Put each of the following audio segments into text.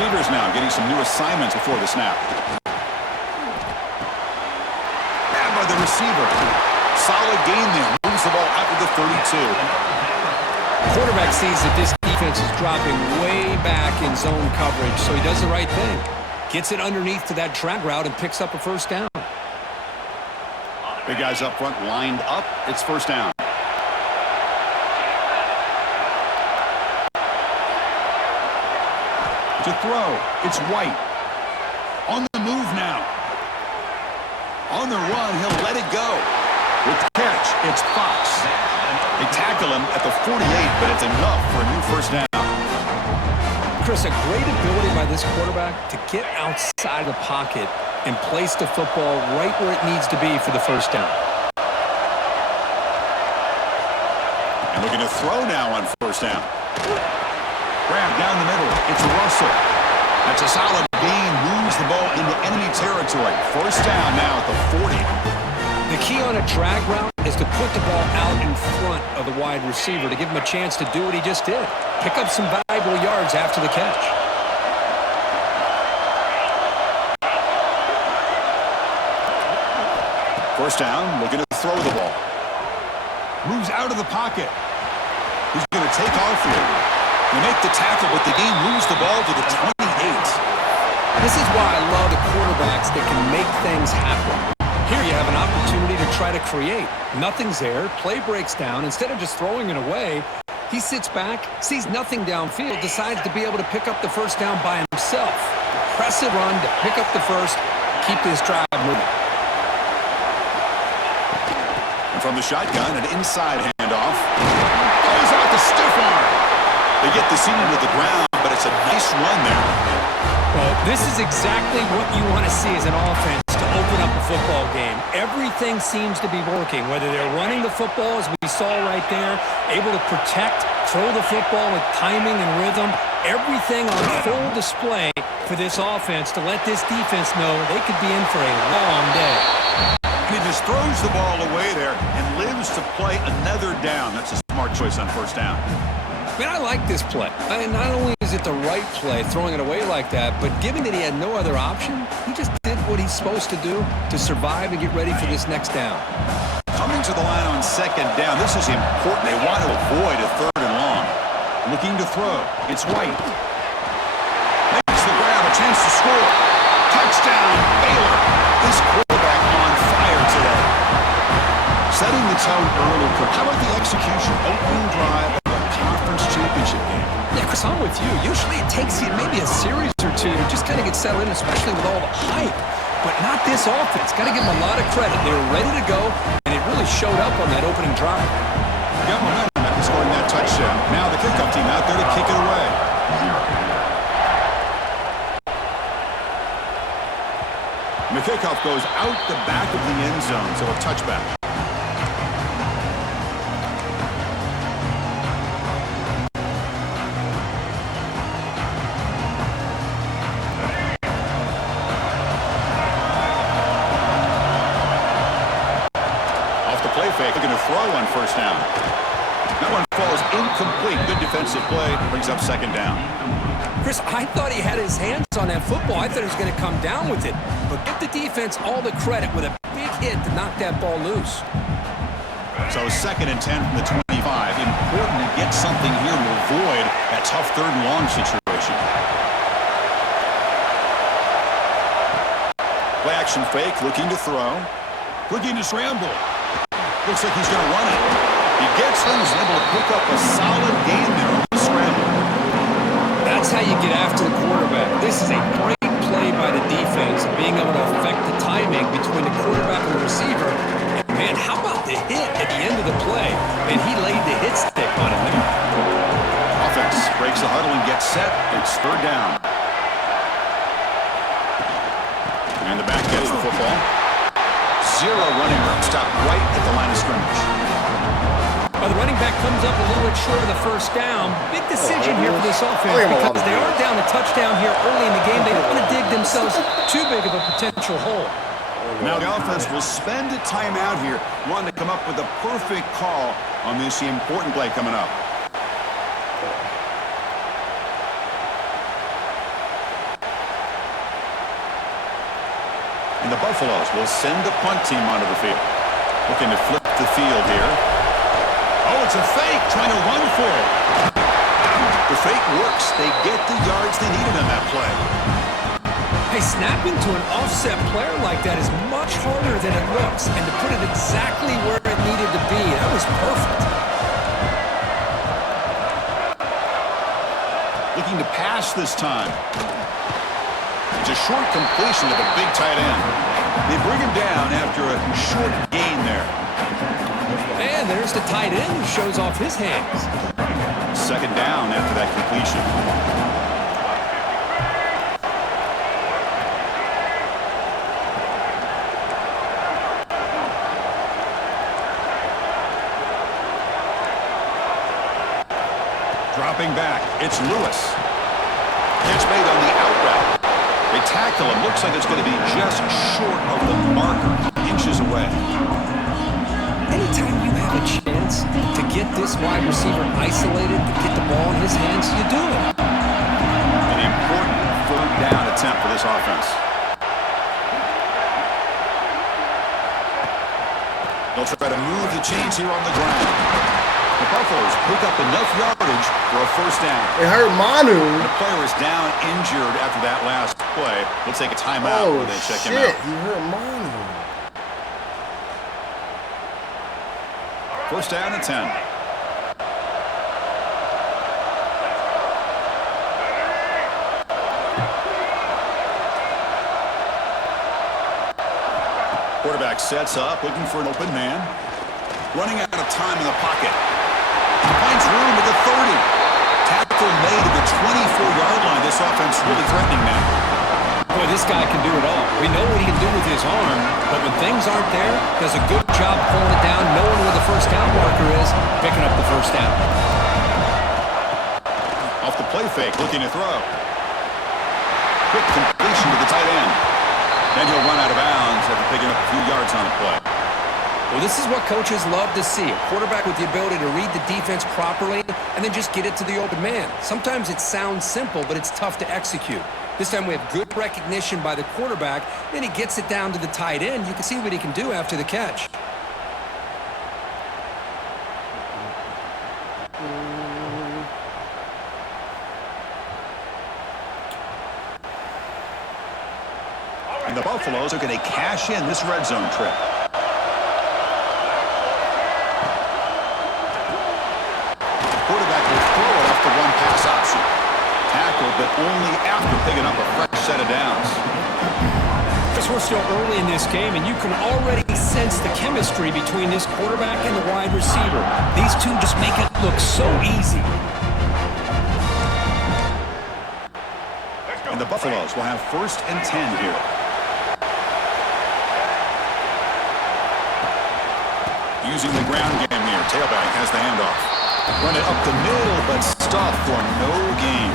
receivers now getting some new assignments before the snap. Grabbed by the receiver. Solid gain there. Moves the ball out to the 32. Quarterback sees that this defense is dropping way back in zone coverage, so he does the right thing. Gets it underneath to that drag route and picks up a first down. Big guys up front lined up. It's first down. To throw, it's White. On the move now. On the run, he'll let it go. With the catch, it's Fox. They tackle him at the 48, but it's enough for a new first down. Chris, a great ability by this quarterback to get outside the pocket and place the football right where it needs to be for the first down. And looking to throw now on first down. Grab down the middle. It's Russell. That's a solid gain. Moves the ball into enemy territory. First down now at the 40. The key on a drag route is to put the ball out in front of the wide receiver to give him a chance to do what he just did. Pick up some valuable yards after the catch. First down, looking to throw the ball. Moves out of the pocket. He's going to take off here. They make the tackle, but the game moves the ball to the 28. This is why I love the quarterbacks that can make things happen. Here you have an opportunity to try to create. Nothing's there. Play breaks down. Instead of just throwing it away, he sits back, sees nothing downfield, decides to be able to pick up the first down by himself. Impressive run to pick up the first, keep this drive moving. And from the shotgun, an inside handoff. Goes out the stiff arm. They get the seam to the ground, but it's a nice run there. Well, this is exactly what you want to see as an offense to open up a football game. Everything seems to be working, whether they're running the football, as we saw right there, able to protect, throw the football with timing and rhythm, everything on full display for this offense to let this defense know they could be in for a long day. And he just throws the ball away there and lives to play another down. That's a smart choice on first down. Man, I like this play. Not only is it the right play, throwing it away like that, but given that he had no other option, he just did what he's supposed to do to survive and get ready for this next down. Coming to the line on second down, this is important. They want to avoid a third and long. Looking to throw. It's White. Makes the grab, a chance to score. Touchdown, Baylor. This quarterback on fire today. Setting the tone early. How about the execution? Opening drive of a conference championship game. Yeah, Chris, I'm with you. Usually it takes you maybe a series or two to just kind of get settled in, especially with all the hype. But not this offense. Got to give them a lot of credit. They were ready to go, and it really showed up on that opening drive. Got momentum after scoring that touchdown. Now the kickoff team out there to kick it away. And the kickoff goes out the back of the end zone, so a touchback. Looking to throw on first down. That one falls incomplete. Good defensive play. Brings up second down. Chris, I thought he had his hands on that football. I thought he was going to come down with it. But give the defense all the credit with a big hit to knock that ball loose. So second and 10 from the 25. Important to get something here to avoid that tough third and long situation. Play action fake. Looking to throw. Looking to scramble. Looks like he's going to run it. He gets them. He's able to pick up a solid gain there on the scramble. That's how you get after the quarterback. This is a great play by the defense, being able to affect the timing between the quarterback and the receiver. And man, how about the hit at the end of the play? And he laid the hit stick on him there. Offense breaks the huddle and gets set. It's third down. And the back gets the football. Zero running room. Stopped right at the line of scrimmage. Well, the running back comes up a little bit short of the first down. Big decision here for this offense because they are down a touchdown here early in the game. They don't want to dig themselves too big of a potential hole. Now the offense will spend a timeout here, wanting to come up with a perfect call on this important play coming up. And the Buffaloes will send the punt team onto the field. Looking to flip the field here. Oh, it's a fake, trying to run for it. The fake works. They get the yards they needed on that play. Hey, snapping to an offset player like that is much harder than it looks. And to put it exactly where it needed to be, that was perfect. Looking to pass this time. It's a short completion to the big tight end. They bring him down after a short gain there. And there's the tight end who shows off his hands. Second down after that completion. Dropping back, it's Lewis. Catch made on the out route. They tackle him. Looks like it's going to be just short of the marker, inches away. Anytime you have a chance to get this wide receiver isolated, to get the ball in his hands, you do it. An important third down attempt for this offense. They'll try to move the chains here on the ground. The Buffaloes pick up enough yardage for a first down. It hurt Manu. The player is down injured after that last play. We'll take a timeout where they check him out. He hurt Manu. First down and 10. Quarterback sets up, looking for an open man. Running out of time in the pocket. Finds room at the 30. Tackle made at the 24-yard line. This offense really threatening now. Boy, this guy can do it all. We know what he can do with his arm, but when things aren't there, does a good job pulling it down, knowing where the first down marker is, picking up the first down. Off the play fake, looking to throw. Quick completion to the tight end. Then he'll run out of bounds after picking up a few yards on the play. Well, this is what coaches love to see. A quarterback with the ability to read the defense properly and then just get it to the open man. Sometimes it sounds simple, but it's tough to execute. This time we have good recognition by the quarterback. Then he gets it down to the tight end. You can see what he can do after the catch. And the Buffaloes are going to cash in this red zone trip. Quarterback will throw it off the one-pass option. Tackled, but only after picking up a fresh set of downs. Chris, we're still early in this game, and you can already sense the chemistry between this quarterback and the wide receiver. These two just make it look so easy. And the Buffaloes will have first and 10 here. Using the ground game here. Tailback has the handoff. Run it up the middle, but stuff for no gain.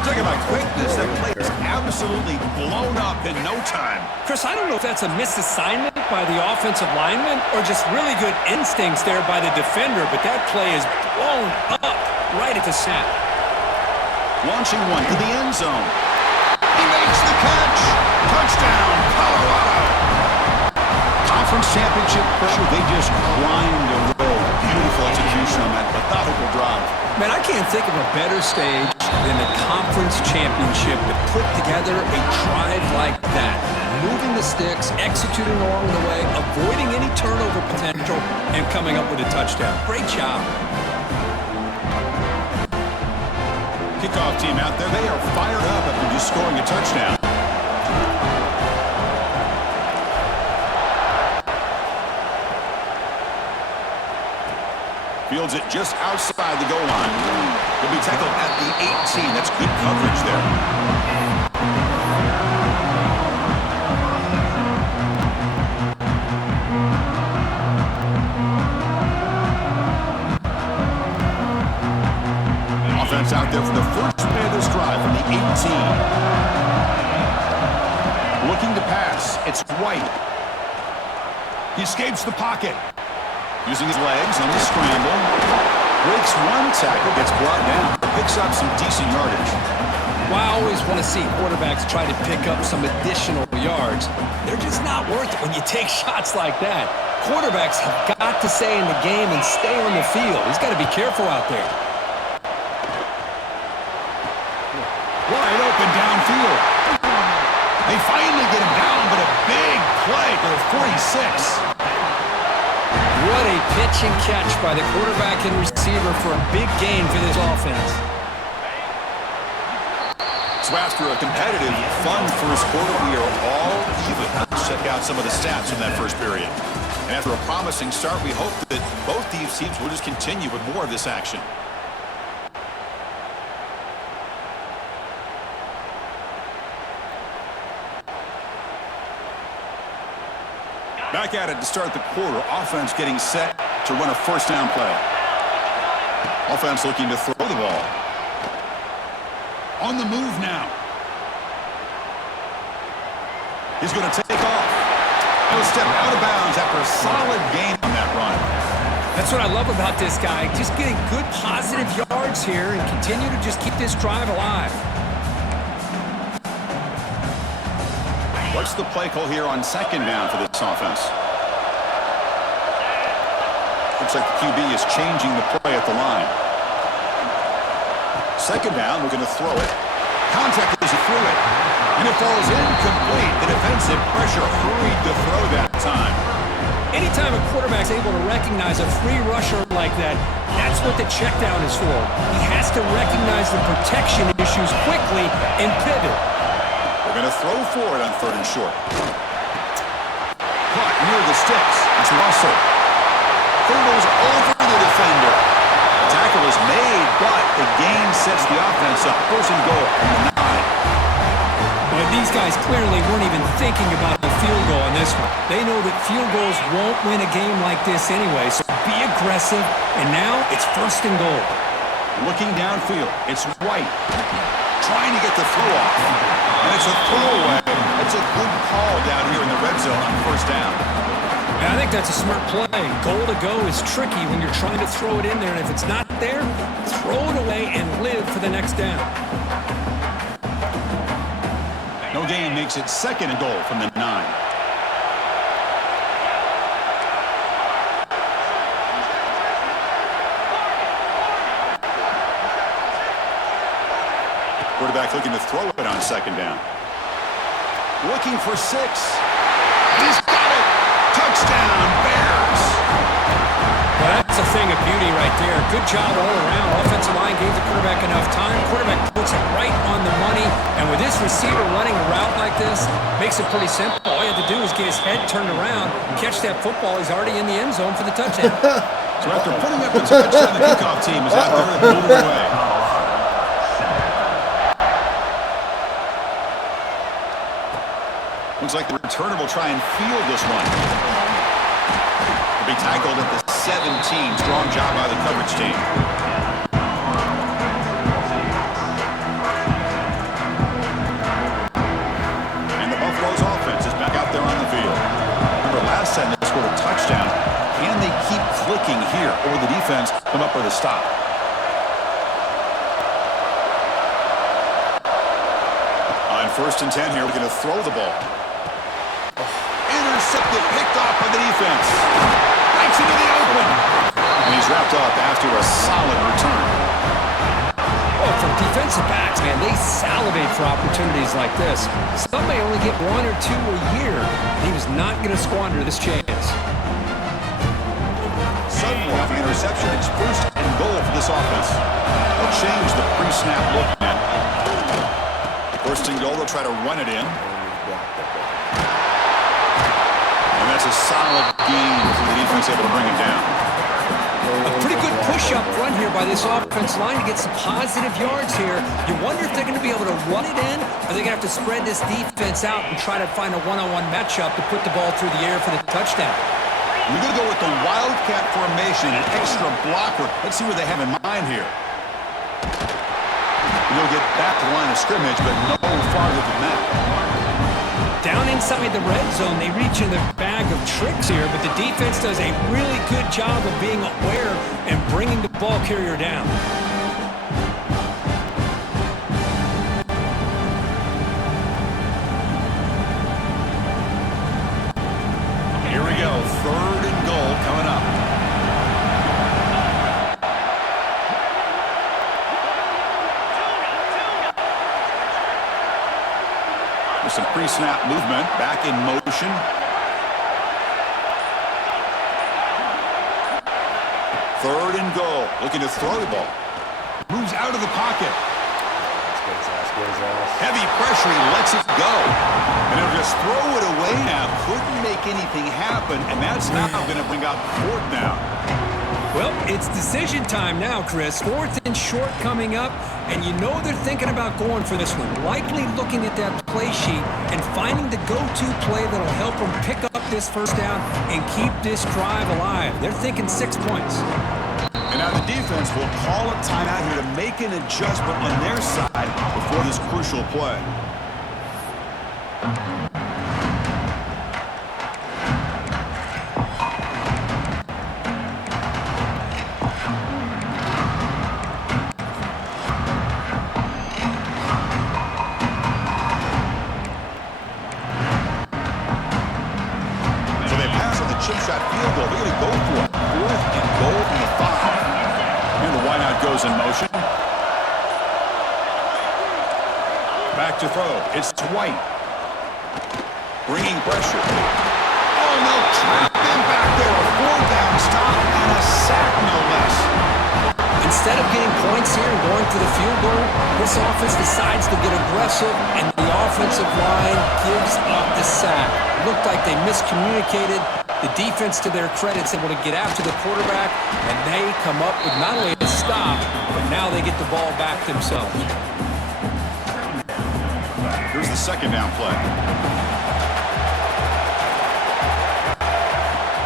Talking about quickness, that play is absolutely blown up in no time. Chris, I don't know if that's a misassignment by the offensive lineman or just really good instincts there by the defender, but that play is blown up right at the snap. Launching one to the end zone. He makes the catch. Touchdown, Colorado. Conference championship pressure, they just grind and roll. Beautiful execution on that methodical drive. Man, I can't think of a better stage than the conference championship to put together a drive like that. Moving the sticks, executing along the way, avoiding any turnover potential, and coming up with a touchdown. Great job. Kickoff team out there, they are fired up after just scoring a touchdown. Fields it just outside the goal line. He'll be tackled at the 18. That's good coverage there. Offense out there for the first play of this drive from the 18. Looking to pass. It's White. He escapes the pocket. Using his legs on the scramble. Breaks one tackle, gets brought down. Picks up some decent yardage. why I always want to see quarterbacks try to pick up some additional yards. They're just not worth it when you take shots like that. Quarterbacks have got to stay in the game and stay on the field. He's got to be careful out there. Wide open downfield. They finally get him down, but a big play to the 46. What a pitch and catch by the quarterback and receiver for a big gain for this offense. So after a competitive, fun first quarter, we are all even. Let's check out some of the stats from that first period. And after a promising start, we hope that both these teams will just continue with more of this action. Back at it to start the quarter. Offense getting set to run a first down play. Offense looking to throw the ball. On the move now. He's going to take off. He'll step out of bounds after a solid gain on that run. That's what I love about this guy. Just getting good positive yards here and continue to just keep this drive alive. What's the play call here on second down for this offense? Looks like the QB is changing the play at the line. Second down, we're going to throw it. Contact as he threw it. And it falls incomplete. The defensive pressure hurried to throw that time. Anytime a quarterback's able to recognize a free rusher like that, that's what the check down is for. He has to recognize the protection issues quickly and pivot. We're going to throw for it on third and short. Caught near the sticks. It's Russell. Hurdles over the defender. The tackle is made, but the gain sets the offense up. First and goal from the 9. But these guys clearly weren't even thinking about the field goal on this one. They know that field goals won't win a game like this anyway, so be aggressive. And now it's first and goal. Looking downfield. It's White. Trying to get the throw off. And it's a throwaway. It's a good call down here in the red zone on first down. Yeah, I think that's a smart play. Goal to go is tricky when you're trying to throw it in there. And if it's not there, throw it away and live for the next down. No gain makes it second and goal from the 9. Quarterback looking to throw it on second down. Looking for 6. He's got it! Touchdown, Bears! Well, that's a thing of beauty right there. Good job all around. Offensive line gave the quarterback enough time. Quarterback puts it right on the money. And with this receiver running a route like this, makes it pretty simple. All you have to do is get his head turned around, catch that football. He's already in the end zone for the touchdown. So after putting up a touchdown, the kickoff team is out there to move away. Looks like the returner will try and field this one. He'll be tackled at the 17. Strong job by the coverage team. And the Buffalo's offense is back out there on the field. Remember, last time they scored a touchdown. Can they keep clicking here, or will the defense come up with a stop? On first and 10 here, we're going to throw the ball. Intercepted, picked off by the defense. Breaks into the open. And he's wrapped up after a solid return. Well, for defensive backs, man, they salivate for opportunities like this. Some may only get 1 or 2 a year. He was not going to squander this chance. Suddenly, off the interception, it's first and goal for this offense. They'll change the pre-snap look now. First and goal, they'll try to run it in. And that's a solid gain for the defense able to bring him down. A pretty good push up front here by this offense line to get some positive yards here. You wonder if they're going to be able to run it in, or they're going to have to spread this defense out and try to find a one-on-one matchup to put the ball through the air for the touchdown. We're going to go with the Wildcat formation, an extra blocker. Let's see what they have in mind here. He'll get back to the line of scrimmage, but no farther than that. Down inside the red zone, they reach in their bag of tricks here, but the defense does a really good job of being aware and bringing the ball carrier down. some pre-snap movement, back in motion. Third and goal, looking to throw the ball. Moves out of the pocket. Heavy pressure, he lets it go. And he'll just throw it away now. Couldn't make anything happen, and that's now going to bring out fourth down. Well, it's decision time now, Chris. Fourth and short coming up, and you know they're thinking about going for this one. Likely looking at that play sheet and finding the go-to play that'll help them pick up this first down and keep this drive alive. They're thinking 6 points. And now the defense will call a timeout here to make an adjustment on their side before this crucial play. So they pass on the chip shot field goal. They're going to go for it. Fourth and goal from the 5. And the wideout goes in motion. Back to throw. It's White. Bringing pressure. Oh, no. Trap him back there. A 4th-down stop and a sack, no less. Instead of getting points here and going for the field goal, this offense decides to get aggressive, and the offensive line gives up the sack. Looked like they miscommunicated. The defense, to their credit, is able to get after the quarterback, and they come up with not only a stop, but now they get the ball back themselves. Here's the second down play.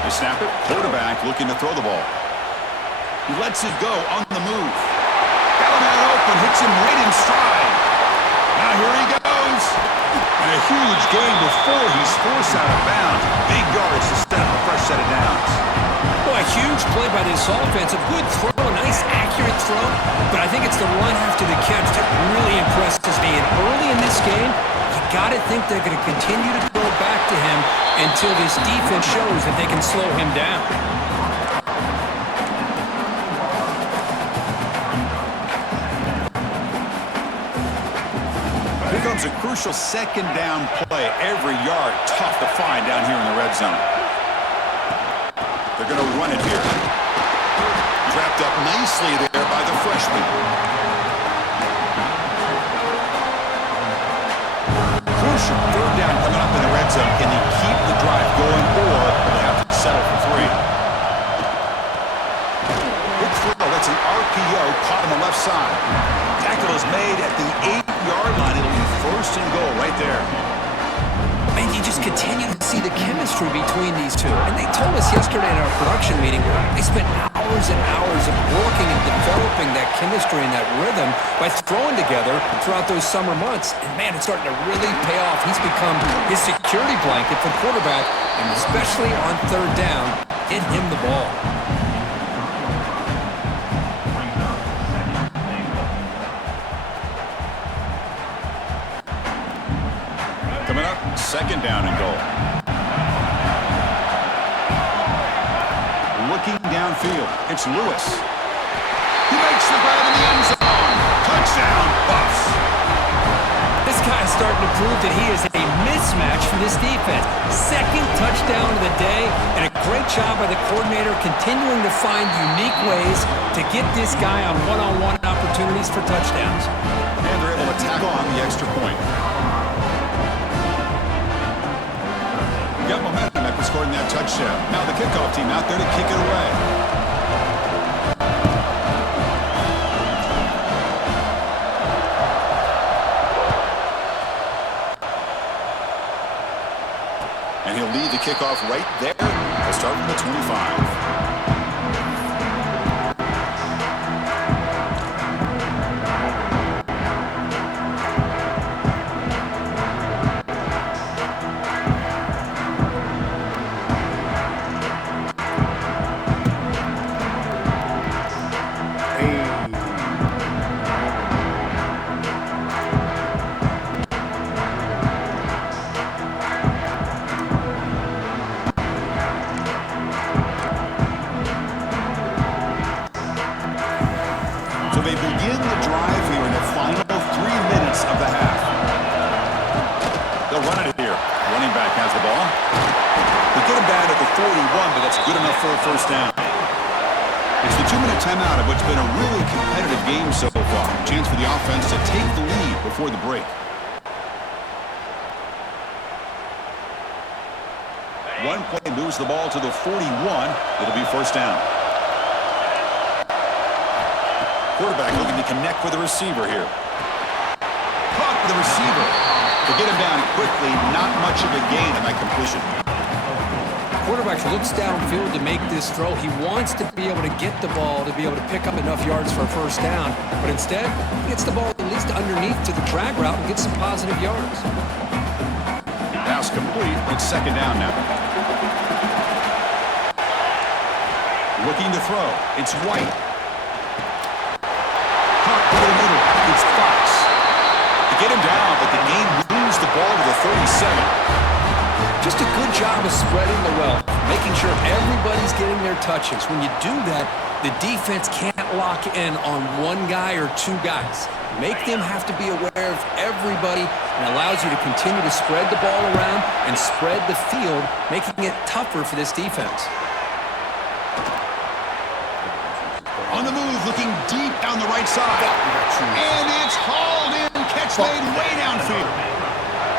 They snap it. Quarterback looking to throw the ball. He lets it go on the move. Got him out open. Hits him right in stride. Now here he goes. And a huge gain before he's forced out of bounds. Big yards to set up a fresh set of downs. Well, a huge play by this offense. A good throw, a nice accurate throw. But I think it's the run after the catch that really impresses me. And early in this game, you got to think they're going to continue to go back to him until this defense shows that they can slow him down. Here comes a crucial second down play. Every yard tough to find down here in the red zone. They're going to run it here. Trapped up nicely there by the freshman. Crucial third down coming up in the red zone. Can they keep the drive going, or will they have to settle for 3? Good throw. That's an RPO caught on the left side. Tackle is made at the 8-yard line. It'll be first and goal right there. And you just continue to see the chemistry between these two. And they told us yesterday in our production meeting, they spent hours and hours of working and developing that chemistry and that rhythm by throwing together throughout those summer months. And man, it's starting to really pay off. He's become his security blanket for the quarterback, and especially on third down, get him the ball. Coming up, second down and goal. Looking downfield, it's Lewis. He makes the grab in the end zone. Touchdown, Buffs. This guy's starting to prove that he is a mismatch for this defense. Second touchdown of the day, and a great job by the coordinator continuing to find unique ways to get this guy on one-on-one opportunities for touchdowns. And they're able to tackle on the extra point. Got momentum after scoring that touchdown. Now the kickoff team out there to kick it away. And he'll lead the kickoff right there. They'll start from the 25. So they begin the drive here in the final 3 minutes of the half. They'll 41, but that's good enough for a first down. It's the 2-minute timeout of what's been a really competitive game so far. Chance for the offense to take the lead before the break. One play moves the ball to the 41. It'll be first down. Quarterback looking to connect with the receiver here. Caught with the receiver. To get him down quickly, not much of a gain in that completion. Quarterback looks downfield to make this throw. He wants to be able to get the ball to be able to pick up enough yards for a first down. But instead, he gets the ball at least underneath to the drag route and gets some positive yards. Pass complete. It's second down now. Looking to throw. It's White. Caught over the middle. It's Fox. To get him down, but the game moves the ball to the 37. Just a good job of spreading the wealth, making sure everybody's getting their touches. When you do that, the defense can't lock in on one guy or two guys. Make them have to be aware of everybody, and allows you to continue to spread the ball around and spread the field, making it tougher for this defense. On the move, looking deep down the right side. And it's hauled in. Catch made way downfield.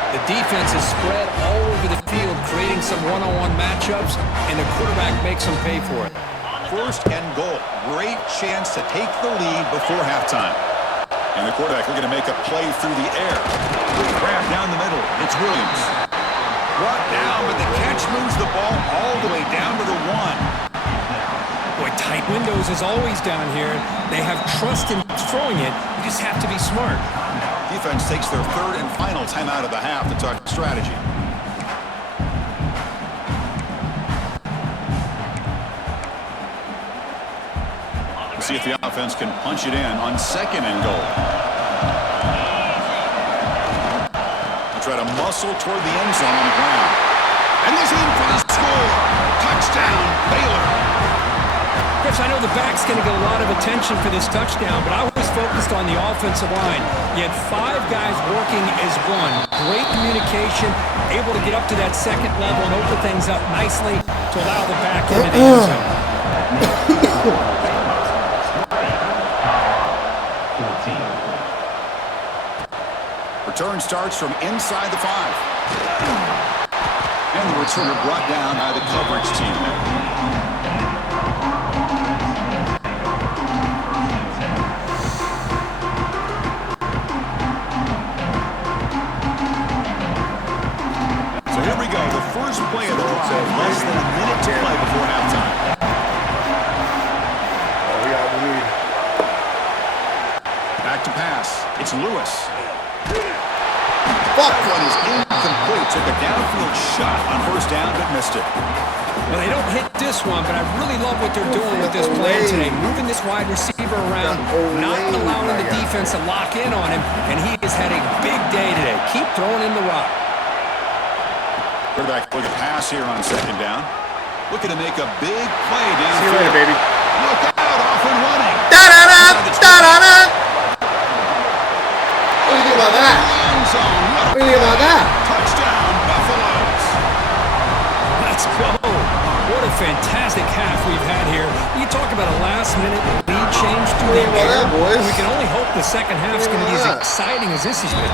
The defense is spread all over the field, creating some one-on-one matchups, and the quarterback makes them pay for it. First and goal. Great chance to take the lead before halftime. And the quarterback looking to make a play through the air. Good grab down the middle. It's Williams. Brought down, but the catch moves the ball all the way down to the 1. Boy, tight windows is always down here. They have trust in throwing it. You just have to be smart. Defense takes their third and final timeout of the half to talk strategy. We'll see if the offense can punch it in on second and goal. They try to muscle toward the end zone on the ground. And he's in for the score. Touchdown, Baylor. Chris, I know the back's going to get a lot of attention for this touchdown, but I was focused on the offensive line. You had 5 guys working as one. Great communication, able to get up to that second level and open things up nicely to allow the back into the end zone. Return starts from inside the 5. And the returner brought down by the coverage team. So here we go. The first play of the drive. Less than a minute to play before halftime. Back to pass. It's Lewis. That one is incomplete. Took a downfield shot on first down, but missed it. Well, they don't hit this one, but I really love what they're doing with this play today. Moving this wide receiver around, not allowing the defense to lock in on him, and he has had a big day today. Keep throwing in the rock. Quarterback with a pass here on second down. Looking to make a big play downfield. See you later, baby. Look out, off and running. Da-da-da! Da-da-da! What do you think about that? What do you think about that? Touchdown, Buffaloes. Let's go. What a fantastic half we've had here. You talk about a last-minute lead change through the air. We can only hope the second half is going to be as exciting as this has been.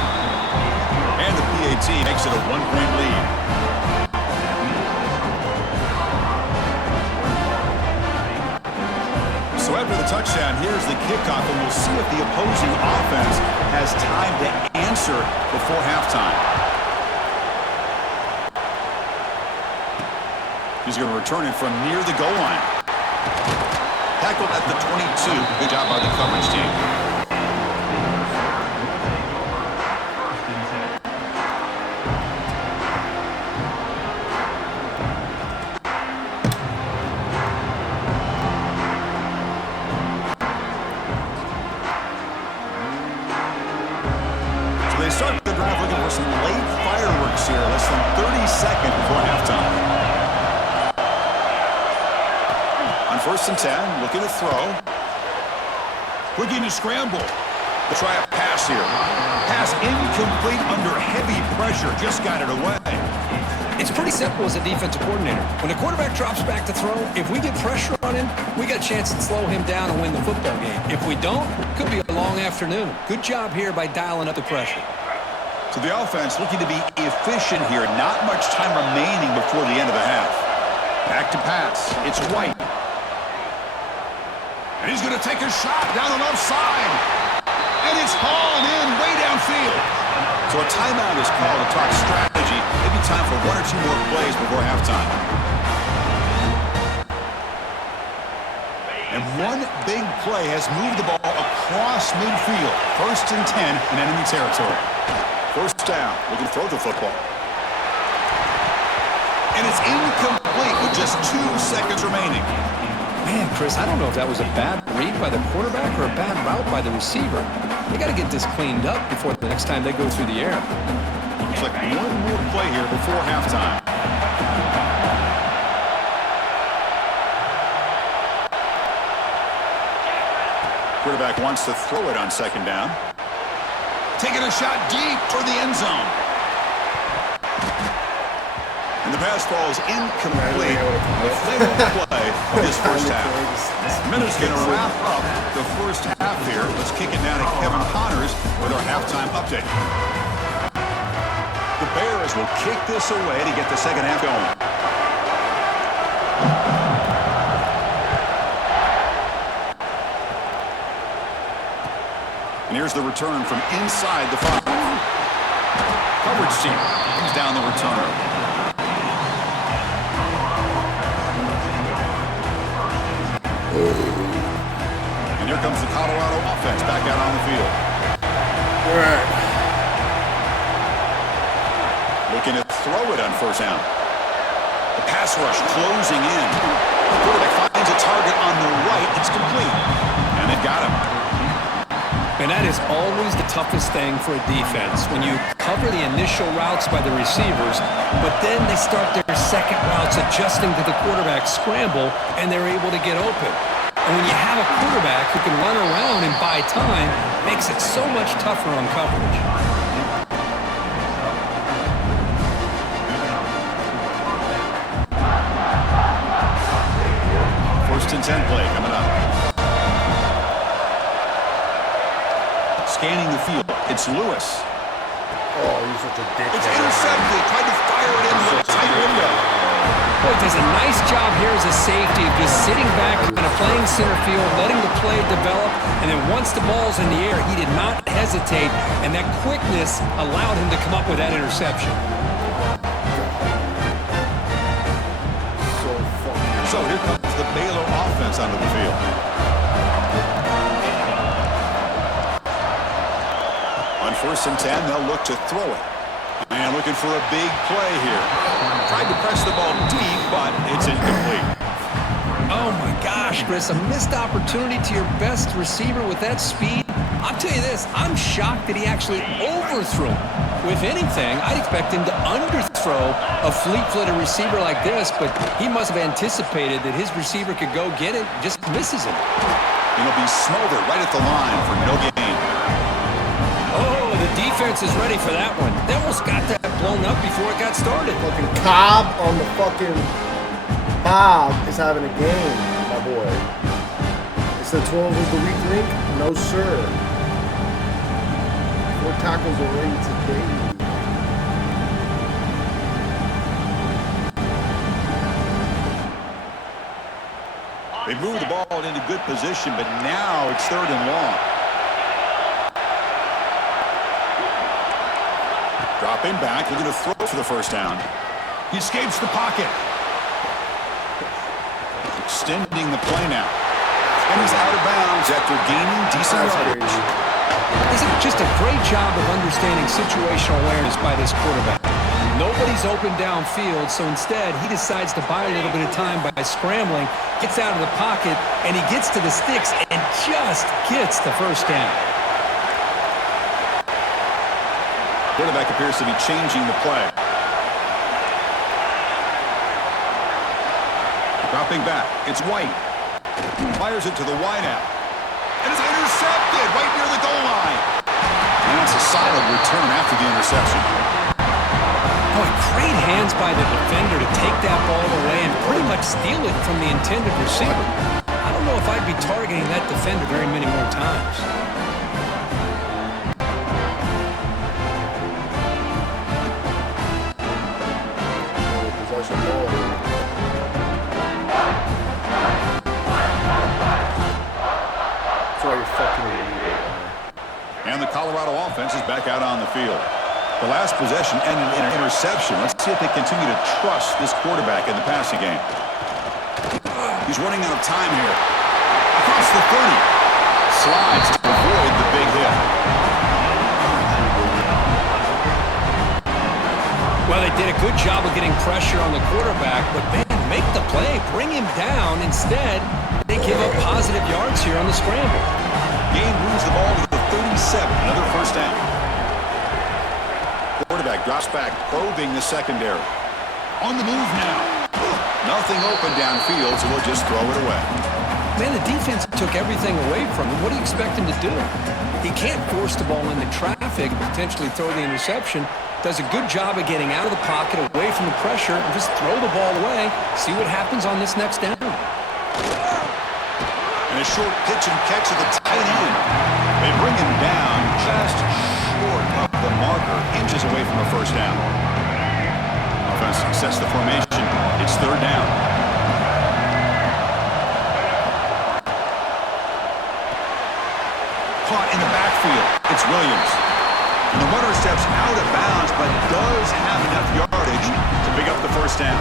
And the PAT makes it a 1-point lead. So after the touchdown, here's the kickoff, and we'll see if the opposing offense has time to answer before halftime. He's going to return it from near the goal line. Tackled at the 22. Good job by the coverage team. They start the drive looking for some late fireworks here, less than 30 seconds before halftime. On first and 10, looking to throw. Looking to scramble. They'll try a pass here. Pass incomplete under heavy pressure. Just got it away. It's pretty simple as a defensive coordinator. When a quarterback drops back to throw, if we get pressure on him, we got a chance to slow him down and win the football game. If we don't, it could be a long afternoon. Good job here by dialing up the pressure. So the offense looking to be efficient here. Not much time remaining before the end of the half. Back to pass. It's White. And he's going to take a shot down the left side. And it's hauled in way downfield. So a timeout is called to talk strategy. Maybe time for one or two more plays before halftime. And one big play has moved the ball across midfield. 1st and 10 in enemy territory. First down, looking to throw the football. And it's incomplete with just 2 seconds remaining. Man, Chris, I don't know if that was a bad read by the quarterback or a bad route by the receiver. They got to get this cleaned up before the next time they go through the air. Looks like one more play here before halftime. Quarterback wants to throw it on 2nd down. Taking a shot deep toward the end zone. And the pass ball is incomplete. The final play of this first half. Minutes going to wrap up the first half here. Let's kick it down to Kevin Connors with our halftime update. The Bears will kick this away to get the second half going. And here's the return from inside the 5. Coverage team comes down the return. And here comes the Colorado offense back out on the field. All right. Looking to throw it on 1st down. The pass rush closing in. The quarterback finds a target on the right. It's complete. And they've got him. And that is always the toughest thing for a defense, when you cover the initial routes by the receivers, but then they start their second routes adjusting to the quarterback scramble, and they're able to get open. And when you have a quarterback who can run around and buy time, it makes it so much tougher on coverage. 1st and 10 play coming up. Scanning the field. It's Lewis. Oh, you're such a dick. It's intercepted. Tried to fire it into a tight window. Boy, does a nice job here as a safety of just sitting back, kind of playing center field, letting the play develop, and then once the ball's in the air, he did not hesitate, and that quickness allowed him to come up with that interception. So here comes the Baylor offense onto the field. On 1st and 10, they'll look to throw it. And looking for a big play here. Tried to press the ball deep, but it's incomplete. Oh my gosh, Chris, a missed opportunity to your best receiver with that speed. I'll tell you this, I'm shocked that he actually overthrew him. If anything, I'd expect him to underthrow a fleet-footed receiver like this, but he must have anticipated that his receiver could go get it, just misses him. It'll be smothered right at the line for no gain. Oh, the defense is ready for that one. They almost got that blown up before it got started. Fucking Cobb on the fucking Bob is having a game, my boy. They said 12 was the weak link? No, sir. 4 tackles already today. They moved the ball into good position, but now it's 3rd and long. Dropping back, looking to throw for the 1st down. He escapes the pocket. Extending the play now. And he's out of bounds after gaining decent yardage. This is just a great job of understanding situational awareness by this quarterback. Nobody's open downfield, so instead he decides to buy a little bit of time by scrambling, gets out of the pocket, and he gets to the sticks and just gets the 1st down. Quarterback appears to be changing the play. Dropping back, it's White. Fires it to the wideout. And it's intercepted right near the goal line. And that's a solid return after the interception. Boy, great hands by the defender to take that ball away and pretty much steal it from the intended receiver. I don't know if I'd be targeting that defender very many more times. Possession ball. That's why you're fucking illegal. And the Colorado offense is back out on the field. The last possession ended in an interception. Let's see if they continue to trust this quarterback in the passing game. He's running out of time here. Across the 30. Slides to avoid the big hit. Well, they did a good job of getting pressure on the quarterback, but man, make the play, bring him down. Instead, they give up positive yards here on the scramble. Gain moves the ball to the 37. Another first down. Quarterback drops back, probing the secondary. On the move now. Nothing open downfield, so we'll just throw it away. Man, the defense took everything away from him. What do you expect him to do? He can't force the ball into traffic and potentially throw the interception. Does a good job of getting out of the pocket, away from the pressure, and just throw the ball away. See what happens on this next down. And a short pitch and catch of the tight end. They bring him down just short of the marker, inches away from a first down. Offense sets the formation. It's third down. Caught in the backfield. It's Williams. And the runner steps out of bounds, but does have enough yardage to pick up the first down.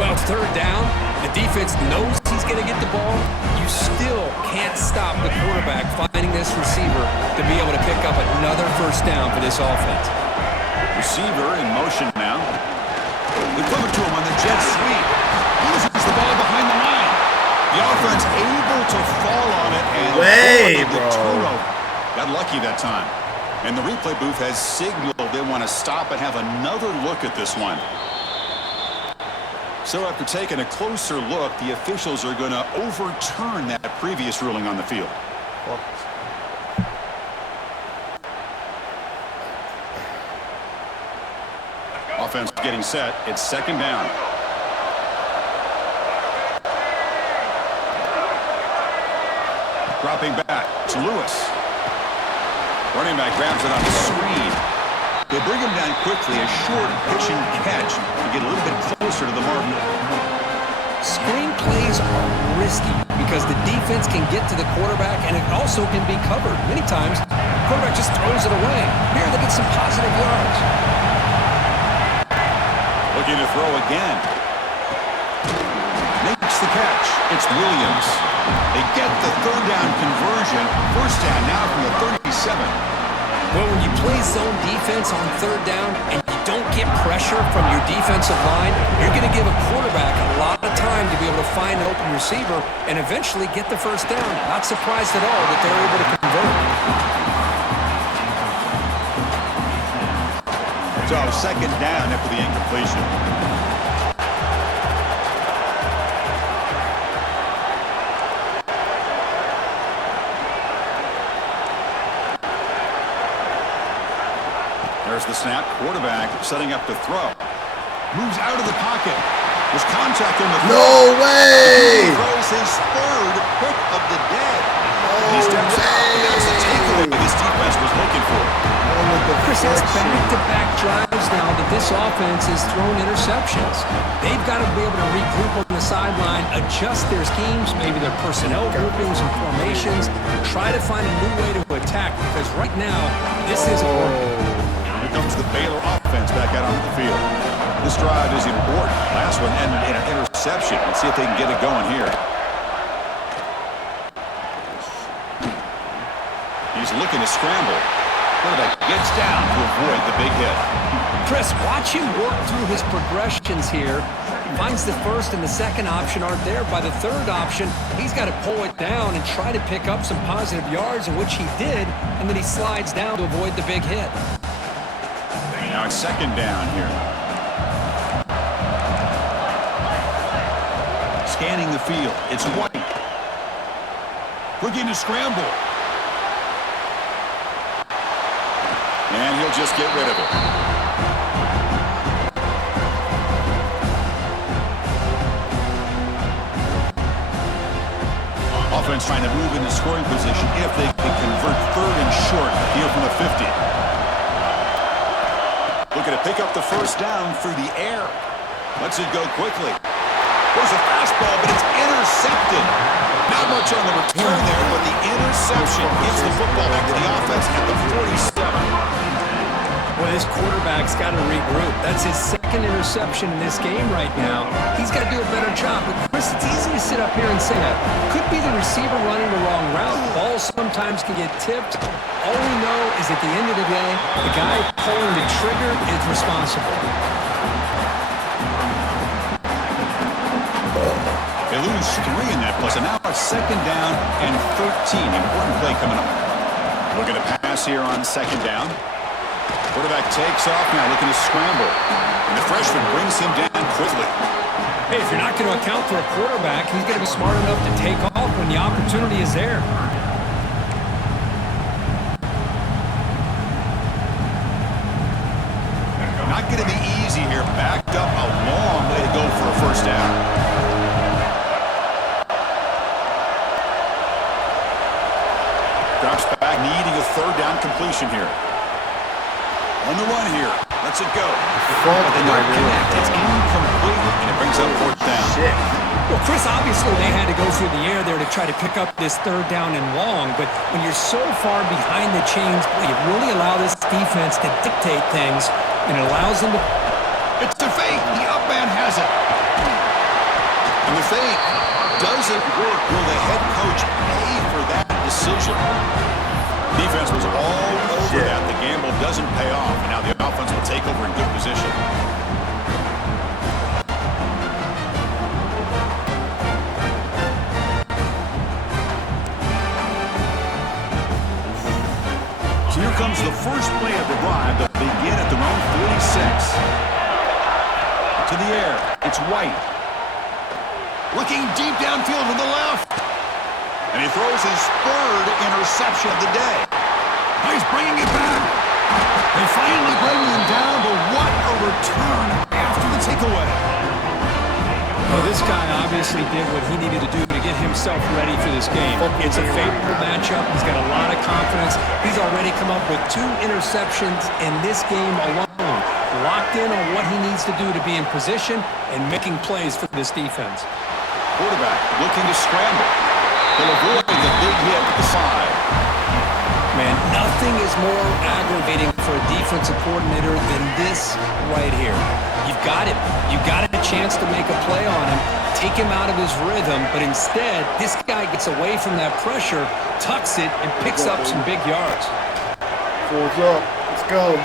Well, third down. The defense knows he's going to get the ball. You still can't stop the quarterback finding this receiver to be able to pick up another first down for this offense. Receiver in motion now. They throw it to him on the jet sweep. Loses the ball behind the line. The offense able to fall on it and bro. Got lucky that time. And the replay booth has signaled they want to stop and have another look at this one. So after taking a closer look, the officials are going to overturn that previous ruling on the field. Offense getting set. It's second down. Dropping back to Lewis. Running back grabs it on the screen. They bring him down quickly. A short pitch and catch to get a little bit closer to the mark. Screen plays are risky because the defense can get to the quarterback and it also can be covered. Many times, the quarterback just throws it away. Here, they get some positive yards. Looking to throw again. Makes the catch. It's Williams. They get the third down conversion. First down now from the 37. Well, when you play zone defense on third down and you don't get pressure from your defensive line, you're going to give a quarterback a lot of time to be able to find an open receiver and eventually get the first down. Not surprised at all that they're able to convert. So second down after the incompletion. There's the snap. Quarterback setting up to throw. Moves out of the pocket. There's contact on the throw. No way! He throws his third pick of the day. He steps out. And that's the takeaway this defense was looking for. Chris, it's back-to-back drives now that this offense has thrown interceptions. They've got to be able to regroup on the sideline, adjust their schemes, maybe their personnel groupings and formations, try to find a new way to attack because right now, this isn't working. Here comes the Baylor offense back out onto the field. This drive is important. Last one ended in an interception. Let's see if they can get it going here. He's looking to scramble. Quarterback gets down to avoid the big hit. Chris, watch him work through his progressions here. He finds the first and the second option aren't there. By the third option, he's got to pull it down and try to pick up some positive yards, which he did, and then he slides down to avoid the big hit. Now it's second down here. Scanning the field. It's White. Looking to scramble. And he'll just get rid of it. Offense trying to move into scoring position if they can convert third and short here from the 50. Looking to pick up the first down through the air. Lets it go quickly. There's a fastball, but it's intercepted. Not much on the return there, but the interception gives the football back to the offense at the 47. Well, this quarterback's got to regroup. That's his second interception in this game right now. He's got to do a better job. But, Chris, it's easy to sit up here and say that. Could be the receiver running the wrong route. Balls sometimes can get tipped. All we know is at the end of the day, the guy pulling the trigger is responsible. They lose 3 in that play, so now it's second down and 13. Important play coming up. Looking to pass here on second down. Quarterback takes off now, looking to scramble. And the freshman brings him down quickly. Hey, if you're not going to account for a quarterback, he's going to be smart enough to take off when the opportunity is there. Not going to be easy here. Backed up a long way to go for a first down. Drops back, needing a third down completion here. On the run here. Lets it go. But they don't connect. It's incomplete, and it brings up fourth down. Shit. Well, Chris, obviously they had to go through the air there to try to pick up this third down and long, but when you're so far behind the chains, you really allow this defense to dictate things, and it allows them to... It's the fake. The up man has it. And the fake doesn't work. Will the head coach pay for that decision? Defense was all over that. The gamble doesn't pay off, and now the offense will take over in good position. So here comes the first play of the drive. They'll begin at their own 46. To the air. It's White. Looking deep downfield to the left. And he throws his third interception of the day. He's bringing it back. They finally bring him down, but what a return after the takeaway. Well, this guy obviously did what he needed to do to get himself ready for this game. It's a favorable matchup. He's got a lot of confidence. He's already come up with 2 interceptions in this game alone. Locked in on what he needs to do to be in position and making plays for this defense. Quarterback looking to scramble. He'll avoid the big hit at the side. Man, nothing is more aggravating for a defensive coordinator than this right here. You've got him. You've got a chance to make a play on him, take him out of his rhythm, but instead, this guy gets away from that pressure, tucks it, and picks up some big yards. Four's up. Let's go.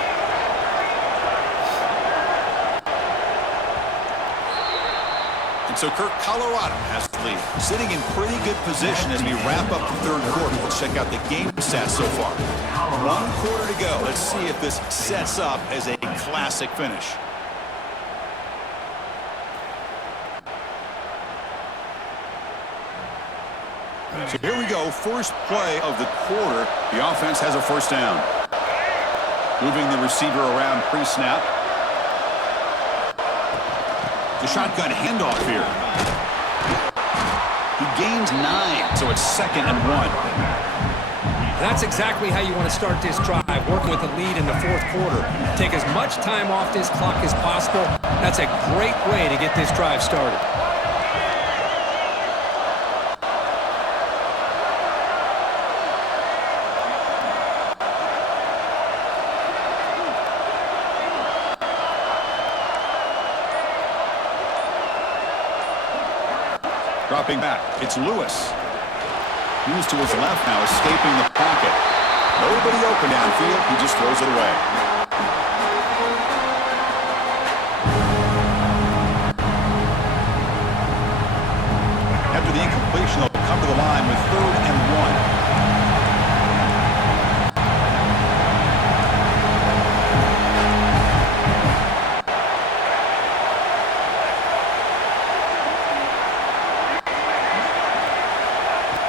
And so Kirk, Colorado has the lead. Sitting in pretty good position as we wrap up the third quarter. Let's check out the game stats so far. 1 quarter to go. Let's see if this sets up as a classic finish. So here we go. First play of the quarter. The offense has a first down. Moving the receiver around pre-snap. The shotgun handoff here. He gains 9, so it's 2nd and 1. That's exactly how you want to start this drive, working with a lead in the 4th quarter. Take as much time off this clock as possible. That's a great way to get this drive started. Dropping back, it's Lewis. Moves to his left now, escaping the pocket. Nobody open downfield, he just throws it away. After the incompletion, they'll come to the line with 3rd and 1.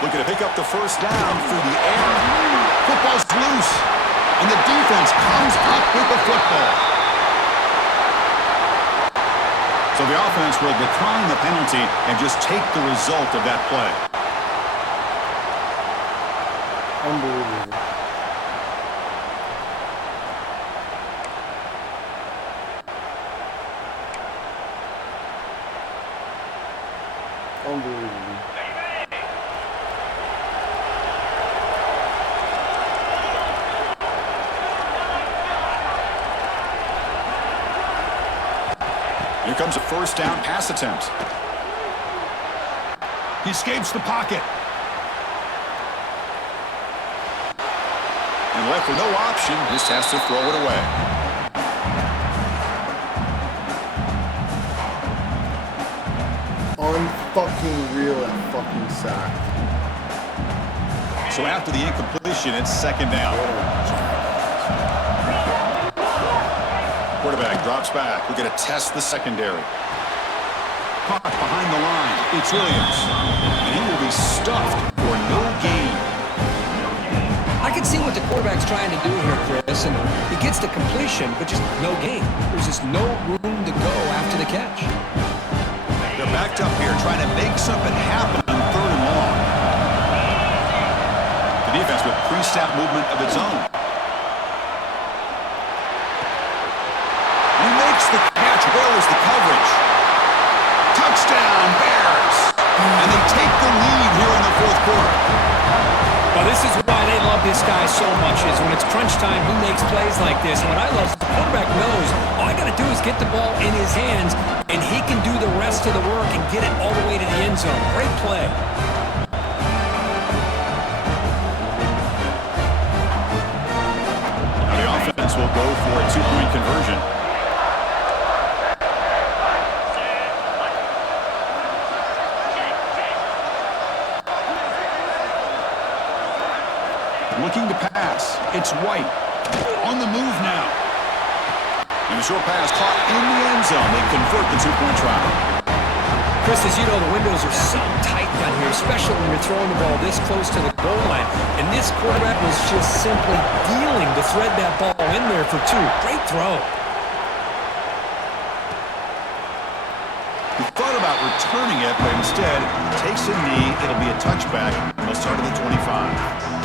Looking to pick up the first down through the air. Football's loose, and the defense comes up with the football. So the offense will decline the penalty and just take the result of that play. Unbelievable. Unbelievable. Here comes a first down pass attempt. He escapes the pocket. And left with no option, just has to throw it away. Unfucking real that fucking sack. So after the incompletion, it's second down. Quarterback drops back. We're going to test the secondary. Caught behind the line. It's Williams. And he will be stuffed for no gain. I can see what the quarterback's trying to do here, Chris, and he gets the completion, but just no gain. There's just no room to go after the catch. They're backed up here trying to make something happen on third and long. The defense with pre-snap movement of its own. He makes the catch. Well is the coverage. Touchdown, Bears. And they take the lead here in the fourth quarter. Well, this is why they love this guy so much, is when it's crunch time, he makes plays like this. And what I love is the quarterback knows all I got to do is get the ball in his hands, and he can do the rest of the work and get it all the way to the end zone. Great play. Now the offense will go for a two-point conversion. Looking to pass. It's White. On the move now. And a short pass caught in the end zone. They convert the two-point try. Chris, as you know, the windows are so tight down here, especially when you're throwing the ball this close to the goal line. And this quarterback was just simply dealing to thread that ball in there for two. Great throw. He thought about returning it, but instead takes a knee. It'll be a touchback. They'll start at the 25.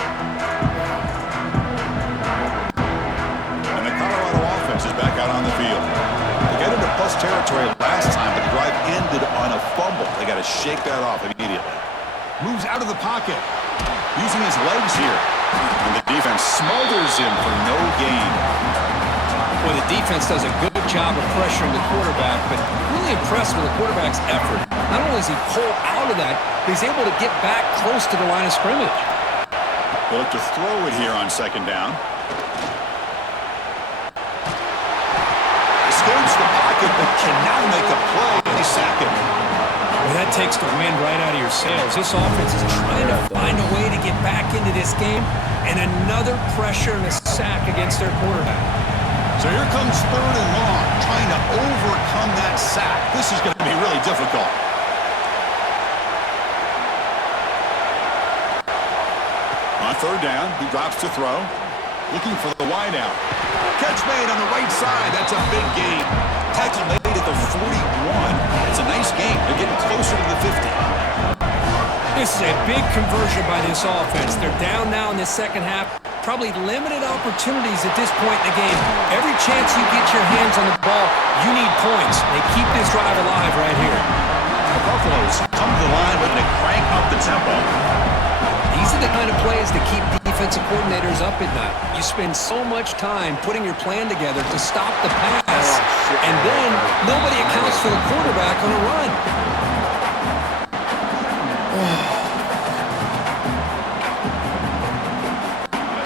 Is back out on the field. They got into plus territory last time, but the drive ended on a fumble. They got to shake that off immediately. Moves out of the pocket, using his legs here. And the defense smothers him for no gain. Well, the defense does a good job of pressuring the quarterback, but really impressed with the quarterback's effort. Not only is he pulled out of that, but he's able to get back close to the line of scrimmage. They'll look to throw it here on second down. Escapes the pocket, but can now make a play. They sack him. Well, that takes the wind right out of your sails. This offense is trying to find a way to get back into this game, and another pressure and a sack against their quarterback. So here comes third and long, trying to overcome that sack. This is going to be really difficult. On third down, he drops to throw, looking for the wideout. Catch made on the right side. That's a big gain. Tackle made at the 41. It's a nice game. They're getting closer to the 50. This is a big conversion by this offense. They're down now in the second half. Probably limited opportunities at this point in the game. Every chance you get your hands on the ball, you need points. They keep this drive alive right here. The Buffaloes come to the line with a crank up the tempo. These are the kind of plays that keep defensive coordinators up at night. You spend so much time putting your plan together to stop the pass, and then nobody accounts for the quarterback on a run.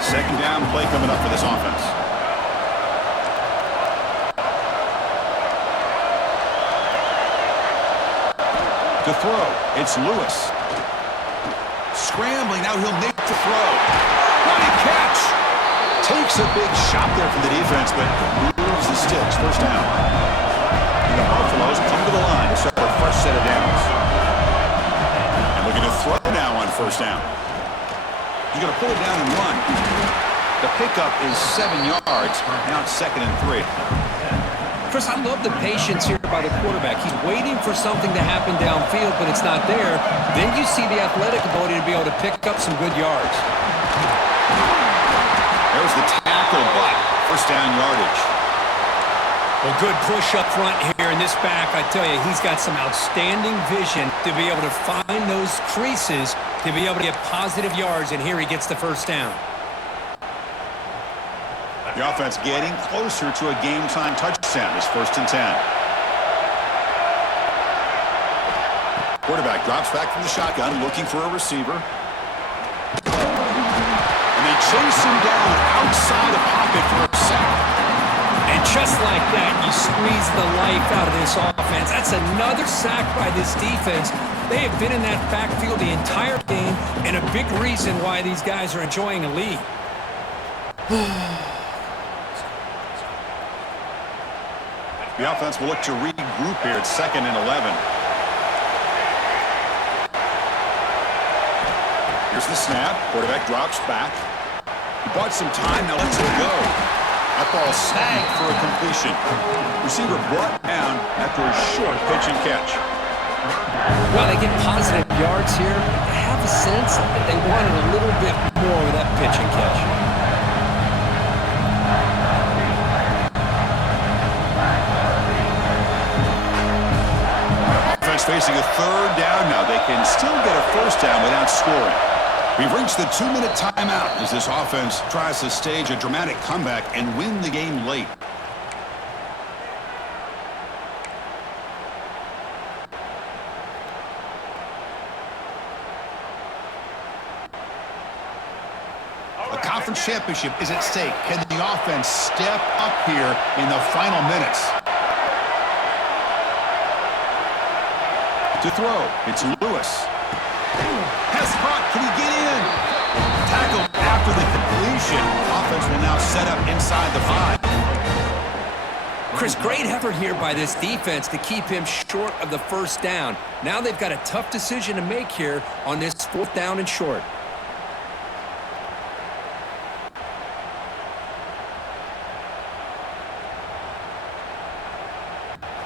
Second down play coming up for this offense. To throw, it's Lewis. Scrambling, now he'll make the throw. What a catch! Takes a big shot there from the defense, but moves the sticks. First down. And the Buffaloes come to the line to start their first set of downs. And looking to throw now on first down. He's going to pull it down and run. The pickup is 7 yards. Now it's 2nd and 3. Chris, I love the patience here by the quarterback. He's waiting for something to happen downfield, but it's not there. Then you see the athletic ability to be able to pick up some good yards. There's the tackle, but first down yardage. Well, good push up front here, and this back, I tell you, he's got some outstanding vision to be able to find those creases to be able to get positive yards, and here he gets the first down. The offense getting closer to a game-time touchdown. It's 1st and 10. Quarterback drops back from the shotgun, looking for a receiver. And they chase him down outside the pocket for a sack. And just like that, you squeeze the life out of this offense. That's another sack by this defense. They have been in that backfield the entire game, and a big reason why these guys are enjoying a lead. The offense will look to regroup here at 2nd and 11. Here's the snap. Quarterback drops back. He bought some time. Now lets it go. That ball snagged for a completion. Receiver brought down after a short pitch and catch. Well, they get positive yards here. I have a sense that they wanted a little bit more with that pitch and catch. Offense facing a 3rd down now. They can still get a 1st down without scoring. We've reached the 2-minute timeout as this offense tries to stage a dramatic comeback and win the game late. A conference championship is at stake. Can the offense step up here in the final minutes? To throw, it's Lewis. Has caught, can he get in? Tackled after the completion. Offense will now set up inside the 5. Chris, great effort here by this defense to keep him short of the 1st down. Now they've got a tough decision to make here on this 4th down and short.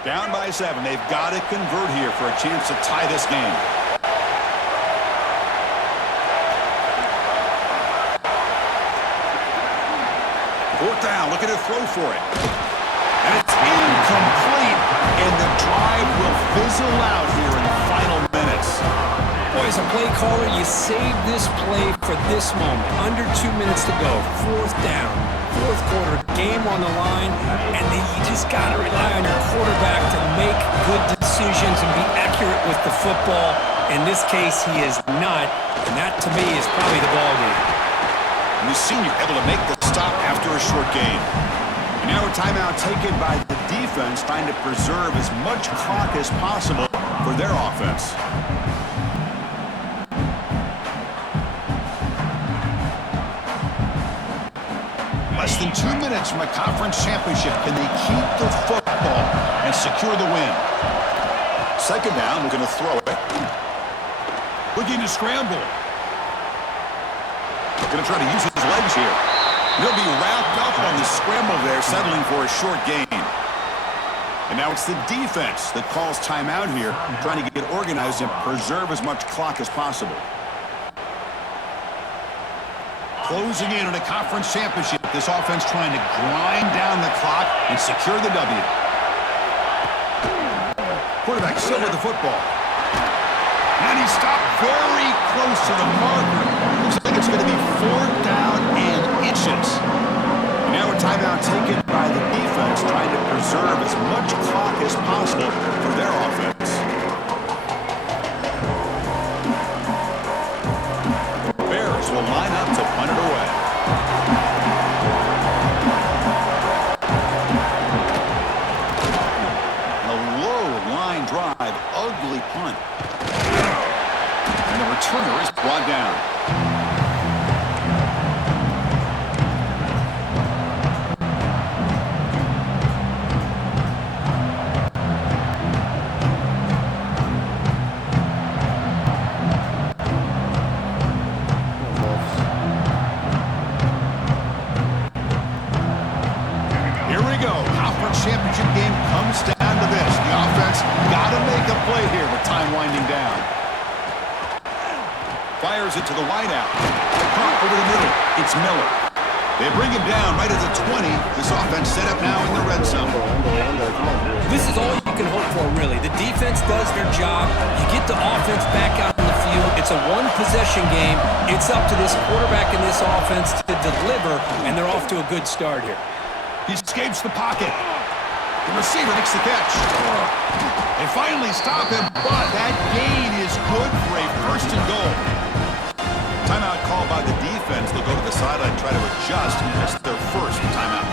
Down by 7. They've got to convert here for a chance to tie this game. Fourth down, looking to throw for it. And it's incomplete, and the drive will fizzle out here in the final minutes. Boy, as a play caller, you save this play for this moment. Under 2 minutes to go. 4th down. 4th quarter, game on the line, and then you just got to rely on your quarterback to make good decisions and be accurate with the football. In this case, he is not, and that, to me, is probably the ball game. And the senior able to make the stop after a short game. And now a timeout taken by the defense, trying to preserve as much clock as possible for their offense. Less than 2 minutes from a conference championship. Can they keep the football and secure the win? 2nd down, we're going to throw it. Looking to scramble. Going to try to use his legs here. He'll be wrapped up on the scramble there, settling for a short gain. And now it's the defense that calls timeout here, trying to get organized and preserve as much clock as possible. Closing in on a conference championship, this offense trying to grind down the clock and secure the W. Quarterback still with the football. And he stopped very close to the marker. Looks like it's going to be 4th down and inches. And now a timeout taken by the defense, trying to preserve as much clock as possible for their offense. The Bears will line up to punt it away. A low line drive, ugly punt. And the returner is brought down. Here we go. Conference championship game comes down to this. The offense got to make a play here with time winding down. Fires it to the wideout. caught over the middle. It's Miller. They bring him down right at the 20. This offense set up now in the red zone. This is all you can hope for, really. The defense does their job. You get the offense back out on the field. It's a one-possession game. It's up to this quarterback and this offense to deliver, and they're off to a good start here. He escapes the pocket. The receiver makes the catch. They finally stop him, but that gain is good for a first and goal. Timeout called by the defense. They'll go to the sideline and try to adjust. That's their first timeout.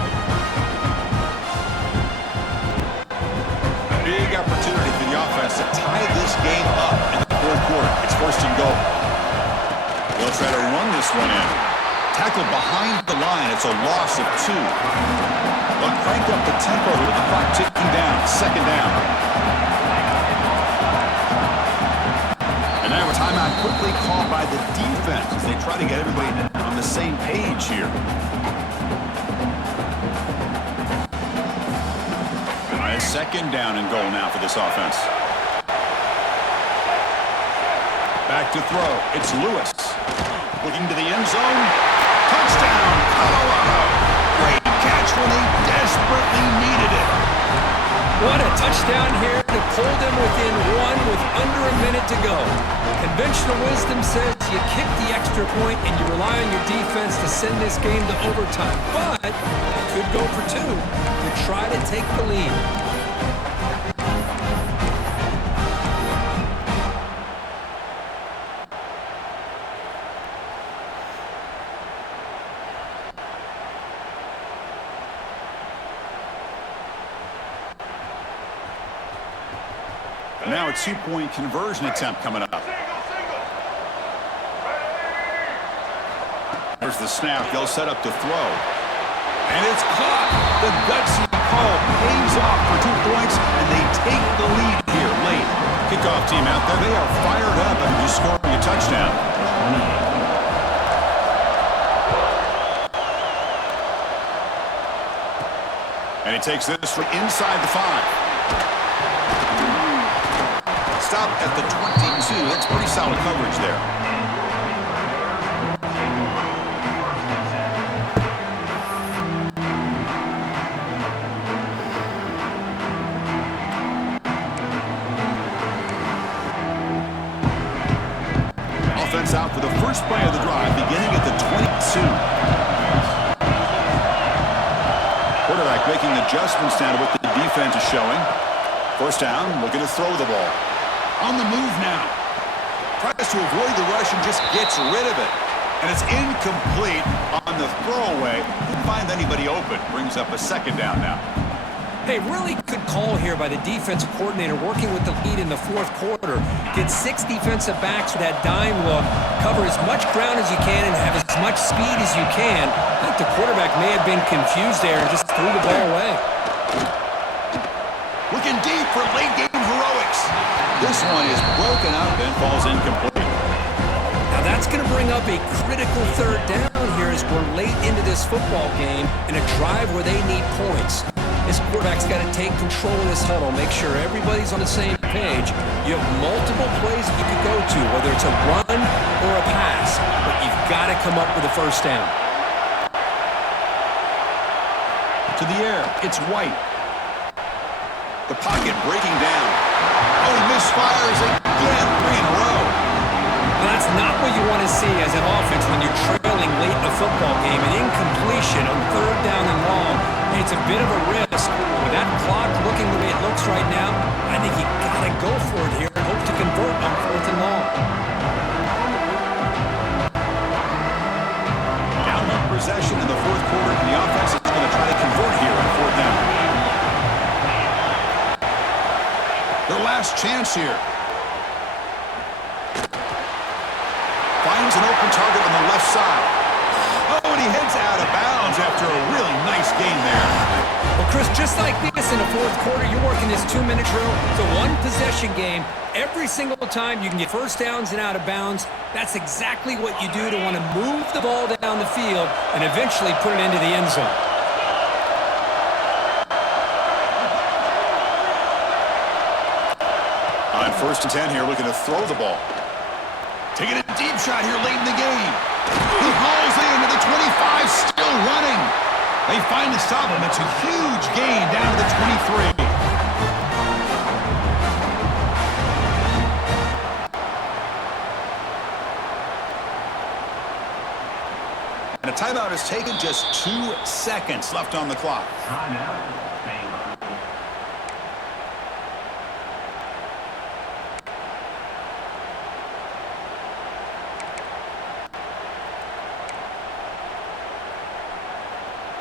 A big opportunity for the offense to tie this game up in the fourth quarter. It's first and goal. They'll try to run this one in. Tackled behind the line. It's a loss of 2. They'll crank up the tempo with the clock ticking down. Second down. And now a timeout quickly called by the defense as they try to get everybody on the same page here. All right, second down and goal now for this offense. Back to throw. It's Lewis. Looking to the end zone. Touchdown, Colorado. Great catch when they desperately needed it. What a touchdown here to pull them within one with under a minute to go. Conventional wisdom says you kick the extra point and you rely on your defense to send this game to overtime. But you could go for 2 to try to take the lead. Now a 2-point conversion attempt coming up. There's the snap. They'll set up to throw. And it's caught. The gutsy call pays off for 2 points, and they take the lead here late. Kickoff team out there. They are fired up and just scoring a touchdown. And he takes this from inside the 5. Stop at the 22. That's pretty solid coverage there. Offense out for the first play of the drive, beginning at the 22. Quarterback making adjustments down to what the defense is showing. First down, looking to throw the ball. On the move now. Tries to avoid the rush and just gets rid of it. And it's incomplete on the throwaway. Didn't find anybody open. Brings up a second down now. Hey, really good call here by the defensive coordinator working with the lead in the fourth quarter. Get 6 defensive backs with that dime look. Cover as much ground as you can and have as much speed as you can. I think the quarterback may have been confused there and just threw the ball away. Looking deep for late game heroics. This one is broken up and falls incomplete. Now that's going to bring up a critical third down here as we're late into this football game in a drive where they need points. This quarterback's got to take control of this huddle, make sure everybody's on the same page. You have multiple plays that you could go to, whether it's a run or a pass, but you've got to come up with a first down. To the air, it's White. The pocket breaking down. Oh, he misfires again, 3 in a row. Well, that's not what you want to see as an offense when you're trailing late in a football game. An incompletion on third down and long. It's a bit of a risk. With that clock looking the way it looks right now, I think you got to go for it here and hope to convert on fourth and long. Down one possession in the fourth quarter, and the offense is going to try to convert here on fourth down. Their last chance here. Finds an open target on the left side. Oh, and he heads out of bounds after a really nice game there. Well, Chris, just like this in the fourth quarter, you're working this 2-minute drill. It's a one-possession game. Every single time you can get first downs and out of bounds, that's exactly what you do to want to move the ball down the field and eventually put it into the end zone. On first and 10 here, looking to throw the ball. Taking a deep shot here late in the game. He trying to stop him. It's a huge gain down to the 23. And a timeout is taken, just 2 seconds left on the clock.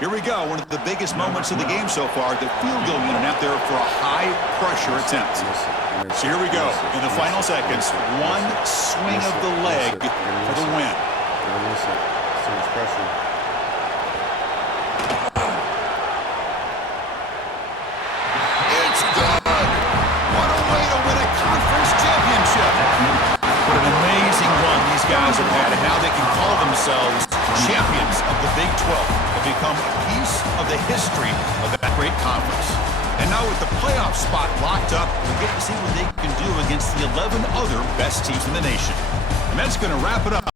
Here we go, one of the biggest moments of the game so far. The field goal unit out there for a high-pressure attempt. So here we go, in the final seconds. One swing of the leg for the win. Pressure. It's good! What a way to win a conference championship! What an amazing run these guys have had, and now they can call themselves champions of the Big 12 and become a piece of the history of that great conference. And now with the playoff spot locked up, we get to see what they can do against the 11 other best teams in the nation. And that's going to wrap it up.